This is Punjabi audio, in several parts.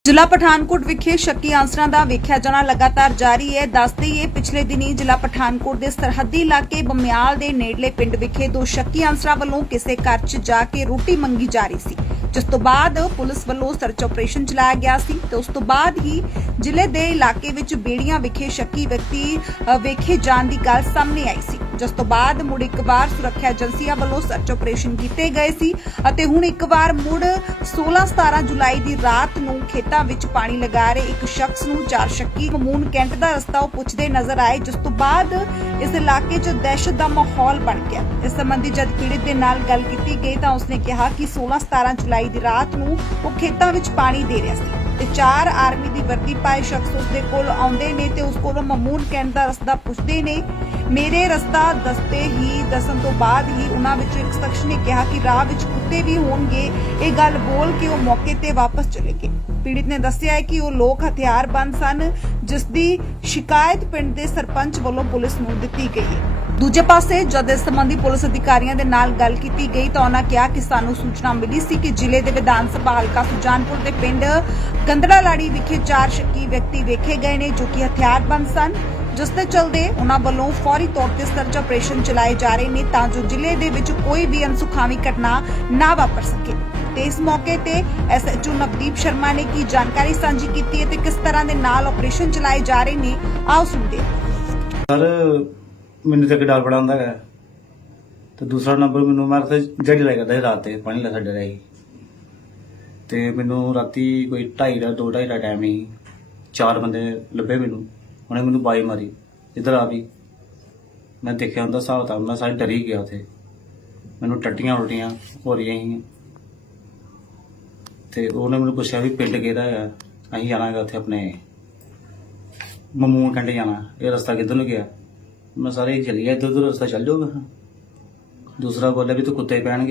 ਜ਼ਿਲ੍ਹਾ ਪਠਾਨਕੋਟ ਵਿਖੇ ਸ਼ੱਕੀ ਆਂਸਰਾਂ ਦਾ ਵੇਖਿਆ ਜਾਣਾ ਲਗਾਤਾਰ ਜਾਰੀ ਹੈ। ਦੱਸਦੇ ਹੀ ਪਿਛਲੇ ਦਿਨੀ ਜ਼ਿਲ੍ਹਾ ਪਠਾਨਕੋਟ ਦੇ ਸਰਹੱਦੀ ਇਲਾਕੇ ਬਮਿਆਲ ਦੇ ਨੇੜਲੇ ਪਿੰਡ ਵਿਖੇ ਦੋ ਸ਼ੱਕੀ ਆਂਸਰਾਂ ਵੱਲੋਂ ਕਿਸੇ ਘਰ 'ਚ ਜਾ ਕੇ ਰੋਟੀ ਮੰਗੀ ਜਾ ਰਹੀ ਸੀ, ਜਿਸ ਤੋਂ ਬਾਅਦ ਪੁਲਿਸ ਵੱਲੋਂ ਸਰਚ ਆਪਰੇਸ਼ਨ ਚਲਾਇਆ ਗਿਆ ਸੀ ਤੇ ਉਸ ਤੋਂ ਬਾਅਦ ਹੀ ਜ਼ਿਲ੍ਹੇ ਦੇ ਇਲਾਕੇ ਵਿੱਚ ਬੇੜੀਆਂ ਵਿਖੇ ਸ਼ੱਕੀ ਵਿਅਕਤੀ ਵੇਖੇ ਜਾਣ ਦੀ ਗੱਲ ਸਾਹਮਣੇ ਆਈ ਸੀ, ਜਿਸ ਤੋਂ ਬਾਅਦ ਮੁੜ ਇੱਕ ਵਾਰ ਸੁਰੱਖਿਆ ਏਜੰਸੀਆਂ ਵੱਲੋਂ ਸਰਚ ਆਪਰੇਸ਼ਨ ਕੀਤੇ ਗਏ ਸੀ ਅਤੇ ਹੁਣ ਇੱਕ ਵਾਰ ਮੁੜ 16-17 ਜੁਲਾਈ ਦੀ ਰਾਤ ਨੂੰ ਖੇਤਾਂ ਵਿੱਚ ਪਾਣੀ ਲਗਾ ਰਹੇ ਇੱਕ ਸ਼ਖਸ ਨੂੰ ਚਾਰ ਸ਼ੱਕੀ ਮਮੂਨ ਕੈਂਟ ਦਾ ਰਸਤਾ ਉਹ ਪੁੱਛਦੇ ਨਜ਼ਰ ਆਏ, ਜਿਸ ਤੋਂ ਬਾਅਦ ਇਸ ਇਲਾਕੇ 'ਚ ਦਹਿਸ਼ਤ ਦਾ ਮਾਹੌਲ ਬਣ ਗਿਆ। ਇਸ ਸੰਬੰਧੀ ਜਦ ਪੀੜਤ ਦੇ ਨਾਲ ਗੱਲ ਕੀਤੀ ਗਈ ਤਾਂ ਉਸਨੇ ਕਿਹਾ ਕਿ 16-17 ਜੁਲਾਈ ਦੀ ਰਾਤ ਨੂੰ ਉਹ ਖੇਤਾਂ ਵਿੱਚ ਪਾਣੀ ਦੇ ਰਿਹਾ ਸੀ ਤੇ ਚਾਰ ਆਰਮੀ ਦੀ ਵਰਦੀ ਪਾਏ ਸ਼ਖਸ ਉਸਦੇ ਕੋਲ ਆਉਂਦੇ ਨੇ ਤੇ ਉਸ ਕੋਲੋਂ ਮਮੂਨ ਕੈਂਟ ਦਾ ਰਸਤਾ ਪੁੱਛਦੇ ਨੇ। ਮੇਰੇ ਰਸਤਾ ਦੱਸਣ ਤੋਂ ਬਾਅਦ ਹੀ ਉਹਨਾਂ ਵਿੱਚੋਂ ਇੱਕ ਸ਼ਖਸ ਨੇ ਕਿਹਾ ਕਿ ਰਾਹ ਵਿੱਚ ਕੁੱਤੇ ਵੀ ਹੋਣਗੇ। ਇਹ ਗੱਲ ਬੋਲ ਕੇ ਉਹ ਮੌਕੇ ਤੇ ਵਾਪਸ ਚਲੇ ਗਏ। ਪੀੜਤ ਨੇ ਦੱਸਿਆ ਹੈ ਕਿ ਉਹ ਲੋਕ ਹਥਿਆਰਬੰਦ ਸਨ, ਜਿਸ ਦੀ ਸ਼ਿਕਾਇਤ ਪਿੰਡ ਦੇ ਸਰਪੰਚ ਵੱਲੋਂ ਪੁਲਿਸ ਨੂੰ ਦਿੱਤੀ ਗਈ ਹੈ। ਦੂਜੇ ਪਾਸੇ ਜਦ ਇਸ ਸੰਬੰਧੀ ਪੁਲਿਸ ਅਧਿਕਾਰੀਆਂ ਦੇ ਨਾਲ ਗੱਲ ਕੀਤੀ ਗਈ ਤਾਂ ਉਹਨਾਂ ਕਿਹਾ ਕਿ ਸਾਨੂੰ ਸੂਚਨਾ ਮਿਲੀ ਸੀ ਕਿ ਜ਼ਿਲ੍ਹੇ ਦੇ ਵਿਧਾਨ ਸਭਾ ਹਲਕਾ ਸੁਜਾਨਪੁਰ ਦੇ ਪਿੰਡ ਗੰਦੜਾ ਲਾੜੀ ਵਿਖੇ ਚਾਰ ਸ਼ੱਕੀ ਵਿਅਕਤੀ ਵੇਖੇ ਗਏ ਨੇ ਜੋ ਕਿ ਹਥਿਆਰਬੰਦ ਸਨ, ਜਿਸ ਦੇ ਚਲਦੇ ਉਹਨਾਂ ਵੱਲੋਂ ਫੌਰੀ ਤੌਰ ਤੇ ਸਰਚ ਆਪਰੇਸ਼ਨ ਚਲਾਏ ਜਾ ਰਹੇ ਨੇ ਤਾਂ ਜੋ ਜ਼ਿਲ੍ਹੇ ਦੇ ਵਿੱਚ ਕੋਈ ਵੀ ਅਣਸੁਖਾਵੀ ਘਟਨਾ ਨਾ ਵਾਪਰ ਸਕੇ। ਤੇ ਇਸ ਮੌਕੇ ਤੇ ਐਸਐਚਓ ਨਵਦੀਪ ਸ਼ਰਮਾ ਨੇ ਕੀ ਜਾਣਕਾਰੀ ਸਾਂਝੀ ਕੀਤੀ ਹੈ ਤੇ ਕਿਸ ਤਰ੍ਹਾਂ ਦੇ ਨਾਲ ਆਪਰੇਸ਼ਨ ਚਲਾਏ ਜਾ ਰਹੇ ਨੇ, ਆਓ ਸੁਣਦੇ ਹਾਂ। ਸਰ ਮੈਨੂੰ ਤਾਂ ਡਰ ਬੜਾ ਹੁੰਦਾ ਹੈ ਤੇ ਦੂਸਰਾ ਨੰਬਰ ਮੈਨੂੰ ਮੈਂ ਤਾਂ ਜੱਜ ਲਾਇਆ ਕਰਦਾ ਰਾਤ ਤੇ ਪਾਣੀ ਲਾ ਛੱਡ ਰਿਹਾ ਤੇ ਮੈਨੂੰ ਰਾਤੀ ਕੋਈ 2:30 ਦਾ ਟਾਈਮ ਹੀ ਚਾਰ ਬੰਦੇ ਲੱਭੇ ਮੈਨੂੰ, ਉਹਨੇ ਮੈਨੂੰ ਬਾਈ ਮਾਰੀ ਇੱਧਰ ਆ ਵੀ। ਮੈਂ ਦੇਖਿਆ ਹੁੰਦਾ ਹਿਸਾਬ ਤਾਂ ਮੈਂ ਸਾਰੇ ਡਰ ਹੀ ਗਿਆ। ਉੱਥੇ ਮੈਨੂੰ ਟੱਟੀਆਂ ਉਲਟੀਆਂ ਹੋ ਰਹੀਆਂ ਸੀ ਤੇ ਉਹਨੇ ਮੈਨੂੰ ਪੁੱਛਿਆ ਵੀ ਪਿੰਡ ਕਿਹੜਾ ਹੈ, ਅਸੀਂ ਜਾਣਾ ਹੈਗਾ ਉੱਥੇ ਆਪਣੇ ਮਮੂਨ ਕੰਢੇ ਜਾਣਾ, ਇਹ ਰਸਤਾ ਕਿੱਧਰ ਨੂੰ ਗਿਆ। ਮੈਂ ਸਾਰੇ ਚਲੀ ਗਿਆ, ਇੱਧਰ ਉੱਧਰ ਰਸਤਾ ਚੱਲ ਜਾਊਗਾ। ਦੂਸਰਾ ਬੋਲਿਆ ਵੀ ਤੂੰ ਕੁੱਤੇ ਪੈਣਗੇ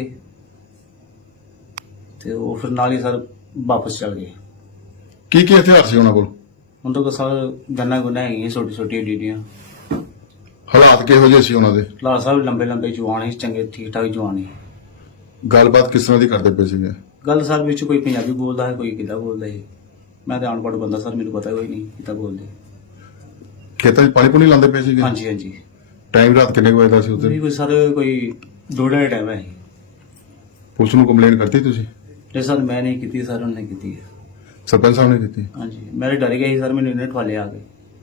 ਤੇ ਉਹ ਫਿਰ ਨਾਲ ਹੀ ਸਰ ਵਾਪਸ ਚਲ ਗਏ। ਕੀ ਹਥਿਆਰ ਸੀ ਉਹਨਾਂ ਕੋਲ? ਉਹਨਾਂ ਕੋਲ ਸਰ ਗੰਨਾ ਗੁੰਨਾ ਹੈਗੀਆਂ ਛੋਟੀ ਡੀਡੀਆਂ। ਹਾਲਾਤ ਕਿਹੋ ਜਿਹੇ ਸੀ ਉਹਨਾਂ ਦੇ? ਲਾਲ ਸਾਹਿਬ ਲੰਬੇ ਜਵਾਨ ਸੀ, ਚੰਗੇ ਠੀਕ ਠਾਕ ਜਵਾਨ ਸੀ। ਗੱਲਬਾਤ ਕਿਸ ਤਰ੍ਹਾਂ ਦੀ ਕਰਦੇ ਪਏ ਸੀਗੇ? ਗੱਲ ਸਰ ਵਿੱਚ ਕੋਈ ਪੰਜਾਬੀ ਬੋਲਦਾ ਹੈ, ਕੋਈ ਕਿੱਦਾਂ ਬੋਲਦਾ ਹੈ। ਮੈਂ ਤਾਂ ਅਨਪੜ੍ਹ ਬੰਦਾ ਸਰ, ਮੈਨੂੰ ਪਤਾ ਕੋਈ ਨਹੀਂ ਕਿੱਦਾਂ ਬੋਲਦੇ। ਖੇਤਾਂ 'ਚ ਪਾਣੀ ਪੂਣੀ ਲਾਉਂਦੇ ਪਏ ਸੀਗੇ? ਹਾਂਜੀ। ਟਾਈਮ ਰਾਤ ਕਿੰਨੇ ਵਜੇ ਦਾ ਸੀ ਉੱਥੇ? ਕੋਈ ਸਰ ਕੋਈ 2:30 ਟਾਈਮ ਹੈ। ਪੁਲਿਸ ਨੂੰ ਕੰਪਲੇਂਟ ਕਰਤੀ ਤੁਸੀਂ? ਤੇ ਸਰ ਮੈਂ ਨਹੀਂ ਕੀਤੀ, ਸਰ ਉਹਨੇ ਕੀਤੀ ਹੈ। ਸਰਪੰਚ ਸਾਹਿਬ ਨੇ ਕੀਤੀ? ਹਾਂਜੀ, ਮੇਰੇ ਡਰ ਗਿਆ ਸੀ ਸਰ, ਮੈਨੂੰ ਇਹਨੇ ਠਵਾਲੇ ਆ ਗਏ।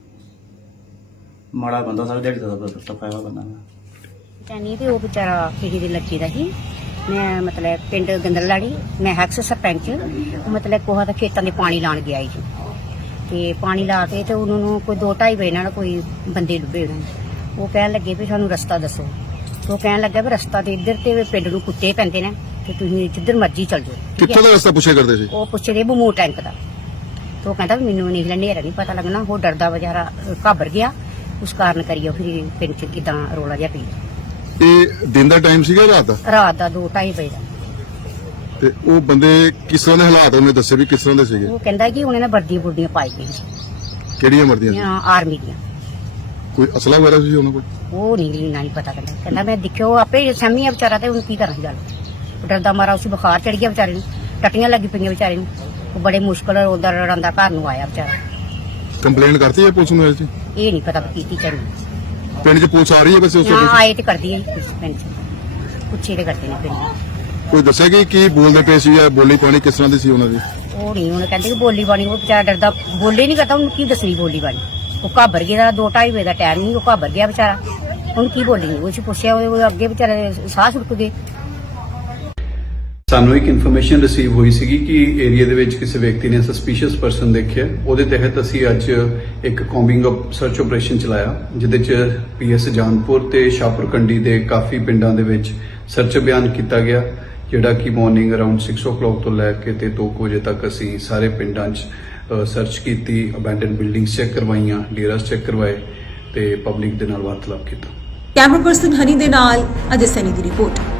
ਮਾੜਾ ਬੰਦਾ ਸਰ, ਦਿਹਾੜੀ ਦਾ ਟੱਪਾ ਹੋਇਆ ਬੰਦਾ ਜਾਨੀ ਤੇ ਉਹ ਵਿਚਾਰਾ ਕਿਸੇ ਦੀ ਲੱਗੀ ਦਾ ਸੀ। ਮੈਂ ਮਤਲਬ ਪਿੰਡ ਗੰਦਲਵਾੜੀ, ਮੈਂ ਹੈਕਸ ਸਰਪੰਚ, ਮਤਲਬ ਕੋਹਾ ਦਾ ਖੇਤਾਂ ਦੇ ਪਾਣੀ ਲਾਣ ਗਿਆ ਸੀ ਤੇ ਪਾਣੀ ਲਾ ਕੇ ਤੇ ਉਹਨਾਂ ਨੂੰ ਕੋਈ 2-2:30 ਵਜੇ ਨਾਲ ਕੋਈ ਬੰਦੇ ਲੱਭੇ। ਉਹ ਕਹਿਣ ਲੱਗੇ ਵੀ ਸਾਨੂੰ ਰਸਤਾ ਦੱਸੋ। ਉਹ ਕਹਿਣ ਲੱਗਾ ਵੀ ਰਸਤਾ ਤੇ ਇੱਧਰ ਤੇ ਪਿੰਡ ਨੂੰ ਕੁੱਤੇ ਪੈਂਦੇ ਨੇ ਤੇ ਤੁਸੀਂ ਜਿੱਧਰ ਮਰਜ਼ੀ ਚੱਲ ਜਾਓ। ਕਿੱਥੋਂ ਦਾ ਰਸਤਾ ਪੁੱਛਿਆ ਕਰਦੇ ਸੀ? ਉਹ ਪੁੱਛਦੇ ਬਮੂ ਟੈਂਕ ਦਾ। ਤੇ ਉਹ ਕਹਿੰਦਾ ਵੀ ਮੈਨੂੰ ਨਹੀਂ ਹਨੇਰਾ ਨਹੀਂ ਪਤਾ ਲੱਗਣਾ। ਉਹ ਡਰਦਾ ਵਿਚਾਰਾ ਘਾਬਰ ਗਿਆ, ਉਸ ਕਾਰਨ ਕਰੀਓ ਫਿਰ ਪਿੰਡ ਚ ਕਿਦਾਂ ਰੋਲਾ ਜਿਹਾ ਪਈ। ਇਹ ਦਿਨ ਦਾ ਟਾਈਮ ਸੀਗਾ ਰਾਤ ਦਾ? ਰਾਤ ਦਾ 2-2:30 ਵਜੇ ਦਾ। ਤੇ ਉਹ ਬੰਦੇ ਕਿਸ ਤਰ੍ਹਾਂ ਦੇ ਹਾਲਾਤ ਉਹਨੇ ਦੱਸੇ ਵੀ ਕਿਸ ਤਰ੍ਹਾਂ ਦੇ ਸੀਗੇ? ਉਹ ਕਹਿੰਦਾ ਕਿ ਉਹਨੇ ਨਾ ਵਰਦੀਆਂ ਬੁਰਦੀਆਂ ਪਾਈ ਗਈ ਕਿਹੜੀਆਂ ਮਰਦੀਆਂ ਸੀ? ਆਰਮੀ ਦੀਆਂ। ਕੋਈ ਅਸਲਾ ਵਗੈਰਾ ਸੀ ਉਹਨਾਂ ਕੋਲ? ਉਹ ਨਹੀਂ ਪਤਾ। ਕਹਿੰਦਾ ਮੈਂ ਦੇਖਿਓ ਆਪੇ ਸਾਹਮਣੇ ਵਿਚਾਰਾ ਤੇ ਹੁਣ ਕੀ ਕਰਾਂ ਗੱਲ। ਡਰਦਾ ਮਾਰਾ ਉਸ ਬੁਖਾਰ ਚੜ ਗਿਆ ਵਿਚਾਰੇ ਨੂੰ, ਟੱਟੀਆਂ ਲੱਗੀ ਪਈਆਂ ਵਿਚਾਰੇ ਨੂੰ। ਉਹ ਬੜੇ ਮੁਸ਼ਕਲ ਉਹਦਾ ਰੜਾਂਦਾ ਘਰ ਨੂੰ ਆਇਆ ਵਿਚਾਰਾ। ਕੰਪਲੇਂਟ ਕਰਤੀ ਹੈ ਪੁਲਿਸ ਨੂੰ? ਇਹ ਨਹੀਂ ਪਤਾ ਕੀਤੀ ਚਾਹੀਦੀ। ਪਿੰਡ 'ਚ ਪੁਲਿਸ ਆ ਰਹੀ ਹੈ ਵੈਸੇ ਉਸ ਹਾਂ ਵਕਤ? ਆਏ ਤੇ ਕਰਦੀ ਹੈ ਪਿੰਡ ਚ, ਪੁੱਛੇ ਤੇ ਕਰਦੇ ਨੇ ਪਿੰਡ। ਕੋਈ ਦੱਸਿਆ ਕਿ ਕੀ ਬੋਲਦੇ ਪਏ ਸੀ ਜਾਂ ਬੋਲੀ ਪਾਣੀ ਕਿਸ ਤਰ੍ਹਾਂ ਦੀ ਸੀ ਉਹਨਾਂ ਦੀ? ਉਹ ਨਹੀਂ, ਉਹਨੇ ਕਹਿੰਦੇ ਕਿ ਬੋਲੀ ਬਾਣੀ। ਉਹ ਵਿਚਾਰਾ ਡਰਦਾ ਬੋਲੇ ਨਹੀਂ ਕਰਦਾ, ਉਹਨੂੰ ਕੀ ਦੱਸਣੀ ਬੋਲੀ ਬਾਣੀ। ਉਹ ਘਾਬਰ ਗਿਆ, 2-2:30 ਵਜੇ ਦਾ ਟਾਈਮ ਨਹੀਂ, ਉਹ ਘਾਬਰ ਗਿਆ ਵਿਚਾਰਾ। ਹੁਣ ਕੀ ਬੋਲੀ? ਉਹ ਪੁੱਛਿਆ, ਉਹ ਅੱਗੇ ਵਿਚਾਰੇ ਸਾਹ ਸੁੱਕ ਗਏ। ਸਾਨੂੰ ਇੱਕ ਇਨਫੋਰਮੇਸ਼ਨ ਰਿਸੀਵ ਹੋਈ ਸੀਗੀ ਕਿ ਏਰੀਆ ਦੇ ਵਿੱਚ ਕਿਸੇ ਵਿਅਕਤੀ ਨੇ ਸਸਪੀਸ਼ੀਅਸ ਪਰਸਨ ਦੇਖਿਆ। ਉਹਦੇ ਤਹਿਤ ਅਸੀਂ ਅੱਜ ਇੱਕ ਕੌਂਬਿੰਗ ਸਰਚ ਆਪਰੇਸ਼ਨ ਚਲਾਇਆ, ਜਿਹਦੇ 'ਚ ਪੀਐਸ ਜਾਨਪੁਰ ਤੇ ਸ਼ਾਹਪੁਰ ਕੰਡੀ ਦੇ ਕਾਫੀ ਪਿੰਡਾਂ ਦੇ ਵਿੱਚ ਸਰਚ ਅਭਿਆਨ ਕੀਤਾ ਗਿਆ, ਜਿਹੜਾ ਕਿ ਮਾਰਨਿੰਗ ਅਰਾਊਂਡ 6 o'clock ਤੋਂ ਲੈ ਕੇ ਤੇ 2 ਵਜੇ ਤੱਕ ਅਸੀਂ ਸਾਰੇ ਪਿੰਡਾਂ 'ਚ ਸਰਚ ਕੀਤੀ, ਅਬੈਂਡਨ ਬਿਲਡਿੰਗਸ ਚੈੱਕ ਕਰਵਾਈਆਂ, ਡੇਰਾਸ ਚੈੱਕ ਕਰਵਾਏ ਤੇ ਪਬਲਿਕ ਦੇ ਨਾਲ ਵਾਰਤਾਲਾਪ ਕੀਤਾ। ਕੈਮਰਾ ਪਰਸਨ ਹਨੀ ਦੇ ਨਾਲ ਅਜੇ ਸੈਨੀ ਦੀ ਰਿਪੋਰਟ।